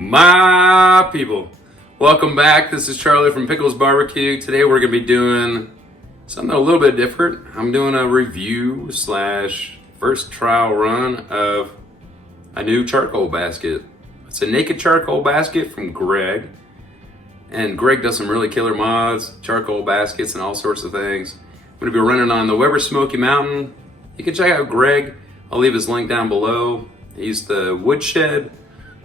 My people, welcome back. This is Charlie from Pickles BBQ. Today we're going to be doing something a little bit different. I'm doing a review slash first trial run of a new charcoal basket. It's a naked charcoal basket from Greg. And Greg does some really killer mods, charcoal baskets and all sorts of things. I'm going to be running on the Weber Smoky Mountain. You can check out Greg. I'll leave his link down below. He's the Woodshed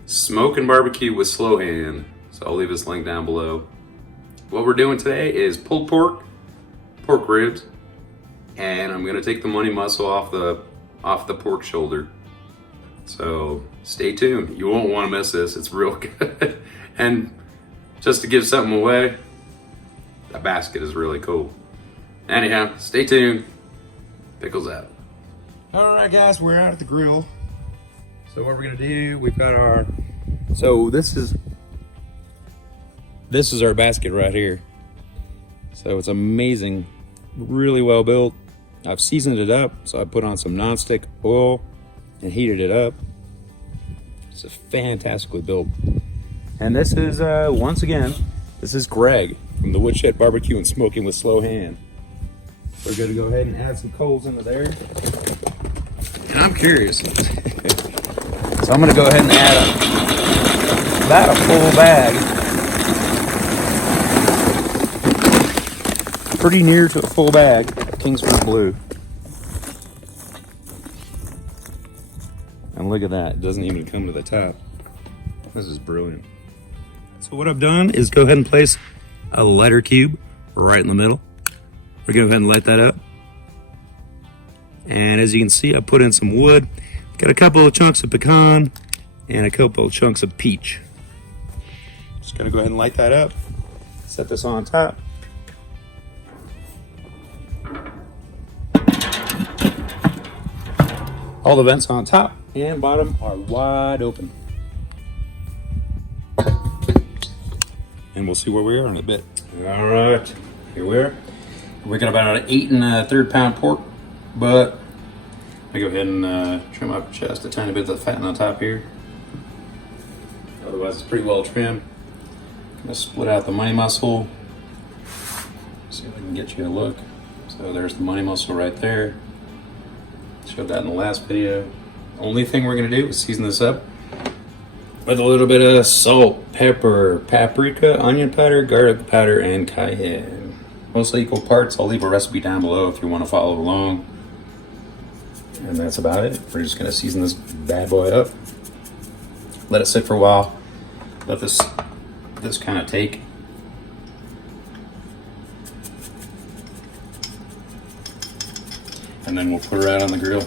Smoke and Bbq with Slowhand. So I'll leave his link down below. What we're doing today is pulled pork ribs, and I'm gonna take the money muscle off the pork shoulder. So stay tuned. You won't want to miss this. It's real good. And just to give something away, the basket is really cool. Anyhow, stay tuned. Pickles out. All right, guys, we're out at the grill. So what we're gonna do, we've got our, so this is our basket right here. So it's amazing, really well built. I've seasoned it up, so I put on some nonstick oil and heated it up. It's fantastically built. And this is, once again, this is Greg from the Woodshed BBQ and Smoking with Slowhand. We're gonna go ahead and add some coals into there. And I'm curious. So I'm gonna go ahead and add about a full bag. Pretty near to a full bag of Kingsford Blue. And look at that, it doesn't even come to the top. This is brilliant. So what I've done is go ahead and place a lighter cube right in the middle. We're gonna go ahead and light that up. And as you can see, I put in some wood. Got a couple of chunks of pecan and a couple of chunks of peach. Just gonna go ahead and light that up. Set this on top. All the vents on top and bottom are wide open. And we'll see where we are in a bit. All right, here we are. We're got about an 8 3/4 pound pork butt. I go ahead and trim up just a tiny bit of the fat on the top here. Otherwise, it's pretty well trimmed. Gonna split out the money muscle. See if I can get you a look. So there's the money muscle right there. Showed that in the last video. Only thing we're gonna do is season this up with a little bit of salt, pepper, paprika, onion powder, garlic powder, and cayenne. Mostly equal parts. I'll leave a recipe down below if you want to follow along. And that's about it. We're just gonna season this bad boy up. Let it sit for a while. Let this kind of take. And then we'll put her out on the grill.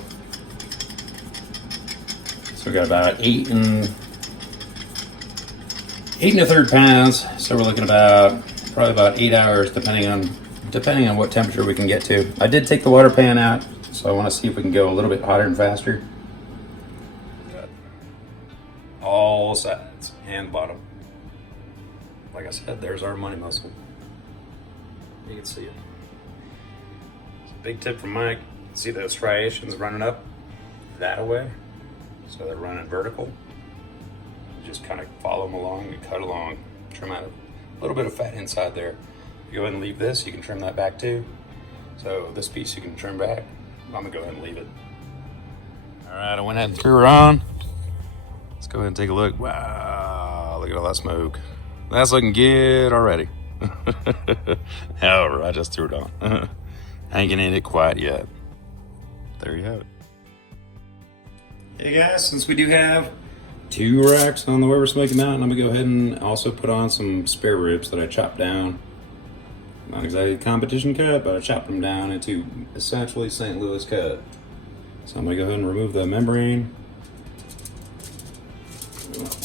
So we got about 8 1/3 pounds. So we're looking about probably about 8 hours, depending on what temperature we can get to. I did take the water pan out, so I want to see if we can go a little bit hotter and faster. All sides and bottom. Like I said, there's our money muscle. You can see it. It's a big tip from Mike. See those striations running up that way? So they're running vertical. Just kind of follow them along and cut along. Trim out a little bit of fat inside there. If you go ahead and leave this, you can trim that back too. So this piece you can trim back. I'm gonna go ahead and leave it. All right, I went ahead and threw her on. Let's go ahead and take a look. Wow, look at all that smoke. That's looking good already. All right, I just threw it on. I ain't gonna eat it quite yet. There you have it. Hey guys, since we do have 2 racks on the Weber Smoky Mountain, I'm gonna go ahead and also put on some spare ribs that I chopped down. Not exactly competition cut, but I chopped them down into essentially St. Louis cut. So I'm gonna go ahead and remove the membrane.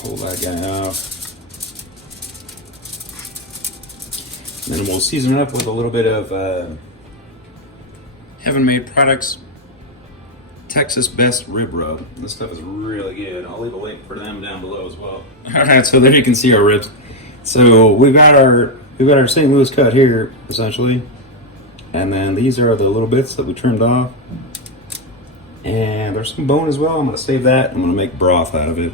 Pull that guy off. And then we'll season it up with a little bit of Heaven Made Products Texas Best Rib Rub. This stuff is really good. I'll leave a link for them down below as well. All right, so there you can see our ribs. So we've got our St. Louis cut here, essentially. And then these are the little bits that we trimmed off. And there's some bone as well. I'm gonna save that. I'm gonna make broth out of it.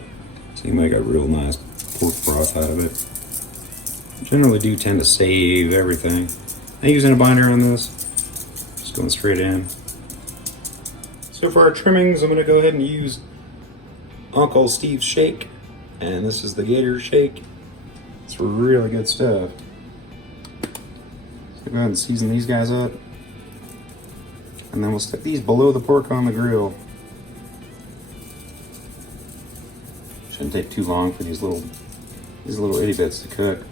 So you make a real nice pork broth out of it. I generally do tend to save everything. I'm using a binder on this. Just going straight in. So for our trimmings, I'm going to go ahead and use Uncle Steve's shake. And this is the Gator shake. It's really good stuff. So go ahead and season these guys up. And then we'll stick these below the pork on the grill. Shouldn't take too long for these little itty bits to cook.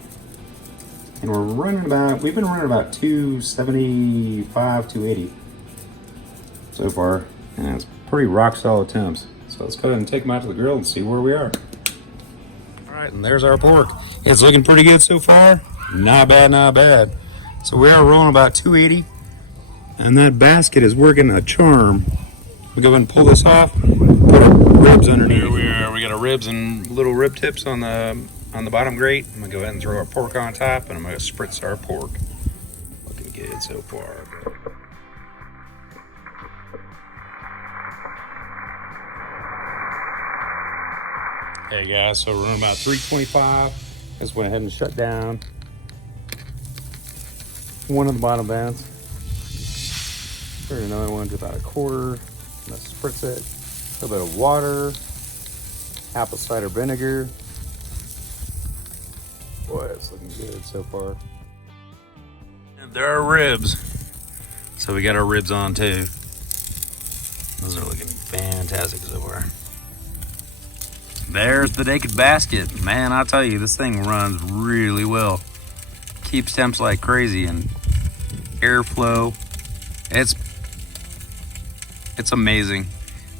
And we've been running about 275, 280 so far. And it's pretty rock solid temps. So let's go ahead and take them out to the grill and see where we are. All right, and there's our pork. It's looking pretty good so far. Not bad, not bad. So we are rolling about 280. And that basket is working a charm. We'll go ahead and pull this off. Put our ribs underneath. Here we are. We got our ribs and little rib tips on the bottom grate. I'm gonna go ahead and throw our pork on top, and I'm gonna spritz our pork. Looking good so far. Hey guys, so we're running about 325. Just went ahead and shut down one of the bottom vents. Turn another one to about a quarter. Let's spritz it. A little bit of water, apple cider vinegar. Boy, it's looking good so far. And there are ribs. So we got our ribs on too. Those are looking fantastic so far. There's the naked basket. Man, I'll tell you, this thing runs really well. Keeps temps like crazy and airflow. It's amazing.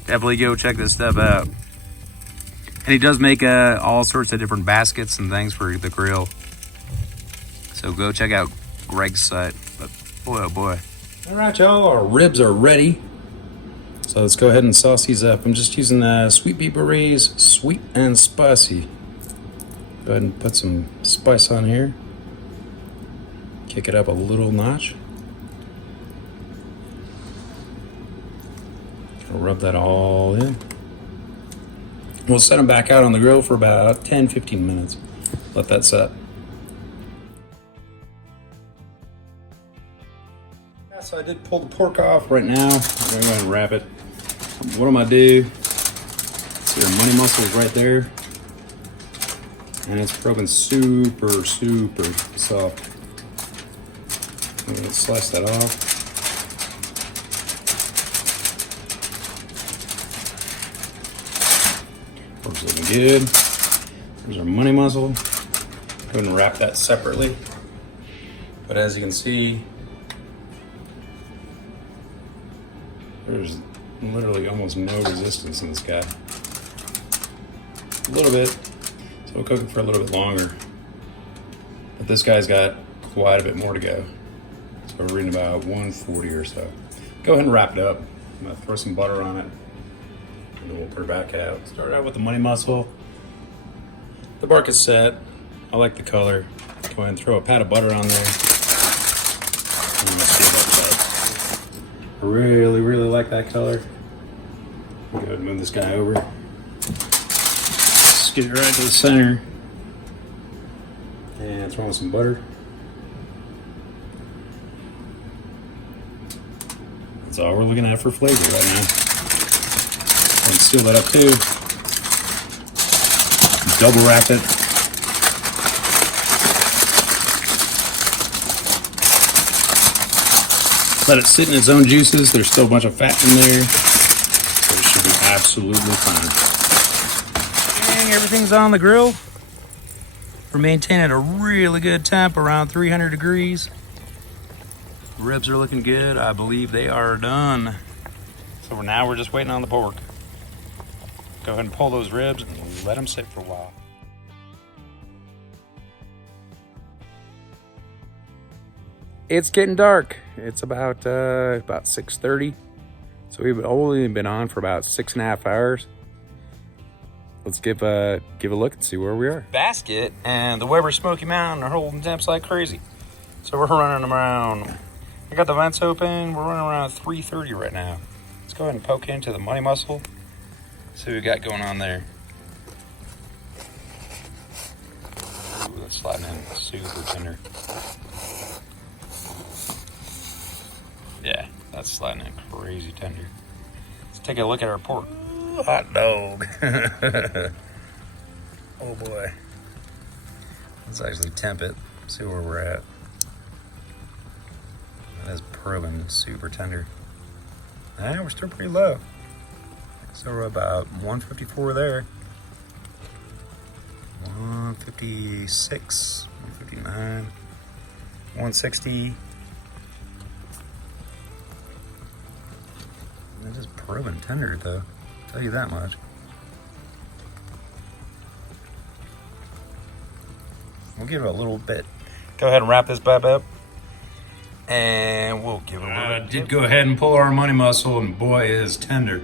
Definitely go check this stuff out. And he does make all sorts of different baskets and things for the grill. So go check out Greg's site. But boy, oh boy. All right, y'all, our ribs are ready. So let's go ahead and sauce these up. I'm just using sweet pea berets, sweet and spicy. Go ahead and put some spice on here. Kick it up a little notch. I'll rub that all in. We'll set them back out on the grill for about 10-15 minutes. Let that set. Yeah, so I did pull the pork off right now. I'm gonna go ahead and wrap it. What I'm gonna do, see our money muscles right there. And it's probing super, super soft. I'm gonna slice that off. Pork's looking good. There's our money mussel. Go ahead and wrap that separately. But as you can see, there's literally almost no resistance in this guy. A little bit, so we'll cook it for a little bit longer. But this guy's got quite a bit more to go. So we're reading about 140 or so. Go ahead and wrap it up. I'm gonna throw some butter on it. And then we'll put her back out. Start out with the money mussel. The bark is set. I like the color. Go ahead and throw a pat of butter on there. And let's see about that. I really, really like that color. Go ahead and move this guy over. Just get it right to the center. And throw in some butter. That's all we're looking at for flavor right now. And seal that up too. Double wrap it. Let it sit in its own juices. There's still a bunch of fat in there. So it should be absolutely fine. Dang, everything's on the grill. We're maintaining a really good temp around 300 degrees. Ribs are looking good. I believe they are done. So now we're just waiting on the pork. Go ahead and pull those ribs and let them sit for a while. It's getting dark. It's about 6:30. So we've only been on for about 6.5 hours. Let's give a look and see where we are. Basket and the Weber Smoky Mountain are holding temps like crazy. So we're running them around. I got the vents open. We're running around 330 right now. Let's go ahead and poke into the money mussel. See what we got going on there. it's sliding in super tender. Yeah, that's sliding in crazy tender. Let's take a look at our pork. Ooh, hot dog. Oh boy. Let's actually temp it, see where we're at. That is proving super tender. And we're still pretty low. So we're about 154 there. 156, 159, 160. That is proving tender though, I'll tell you that much. We'll give it a little bit. Go ahead and wrap this bad up. And we'll give it a little bit. Did go ahead and pull our money muscle, and boy, it is tender.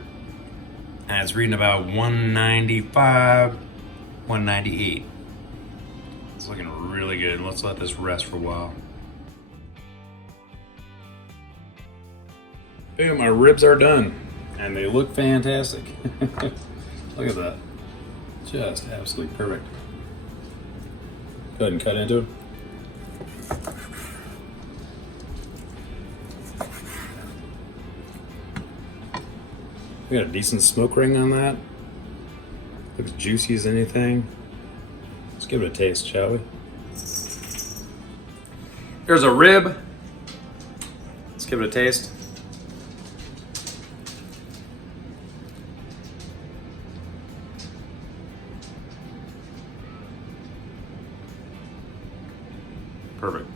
And it's reading about 195, 198. It's looking really good. Let's let this rest for a while. Boom, my ribs are done. And they look fantastic. Look at that. Just absolutely perfect. Go ahead and cut into it. We got a decent smoke ring on that. Looks juicy as anything. Let's give it a taste, shall we? Here's a rib. Let's give it a taste. Perfect.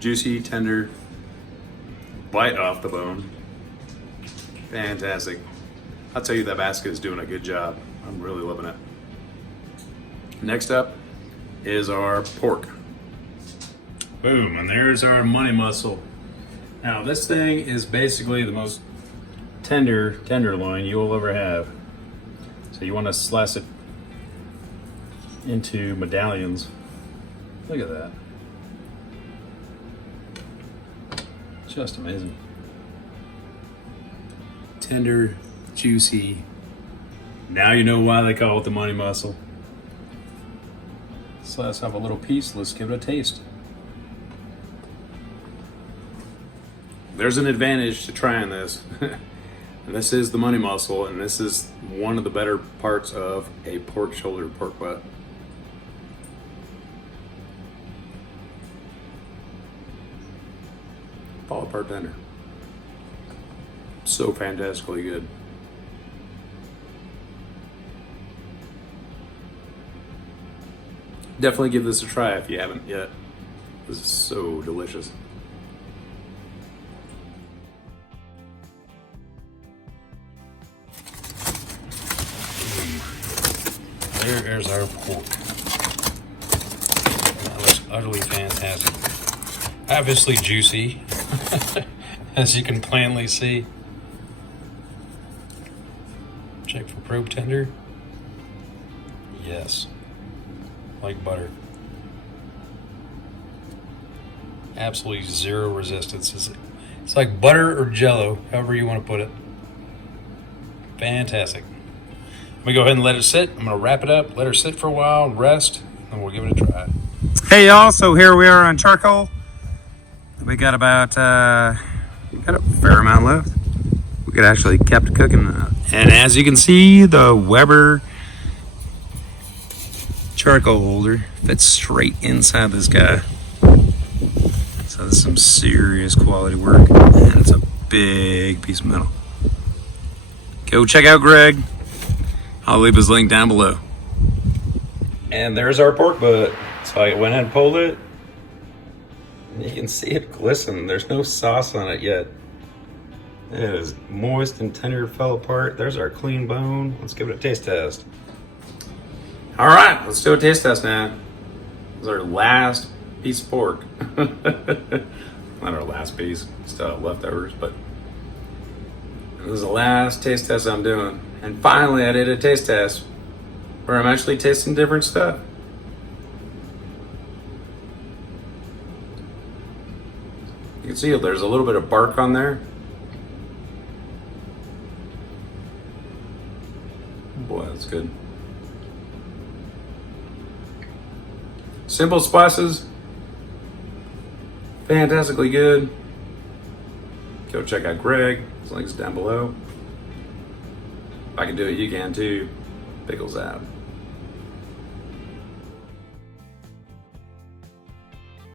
Juicy, tender, bite off the bone. Fantastic. I'll tell you, that basket is doing a good job. I'm really loving it. Next up is our pork. Boom, and there's our money muscle. Now this thing is basically the most tender tenderloin you will ever have. So you want to slice it into medallions. Look at that. Just amazing. Tender, juicy. Now you know why they call it the money muscle. So let's have a little piece. Let's give it a taste. There's an advantage to trying this. And this is the money muscle, and this is one of the better parts of a pork shoulder, pork butt. Fall apart tender. So fantastically good. Definitely give this a try if you haven't yet. This is so delicious. There's our pork. That looks utterly fantastic. Obviously juicy, as you can plainly see. Check for probe tender. Yes, like butter. Absolutely zero resistance. It's like butter or Jello, however you want to put it. Fantastic. Let me go ahead and let it sit. I'm gonna wrap it up, let her sit for a while, rest, and we'll give it a try. Hey y'all, so here we are on charcoal. We got about, got a fair amount left. We could actually kept cooking. And as you can see, the Weber charcoal holder fits straight inside this guy. So this is some serious quality work, and it's a big piece of metal. Go check out Greg. I'll leave his link down below. And there's our pork butt. So I went ahead and pulled it. You can see it glisten. There's no sauce on it yet. It is moist and tender, fell apart. There's our clean bone. Let's give it a taste test. All right, let's do a taste test now. This is our last piece of pork. Not our last piece, still have leftovers, but this is the last taste test I'm doing. And finally, I did a taste test where I'm actually tasting different stuff. You can see there's a little bit of bark on there. Boy, that's good. Simple spices, fantastically good. Go check out Greg. His link's down below. If I can do it, you can too. Pickles out.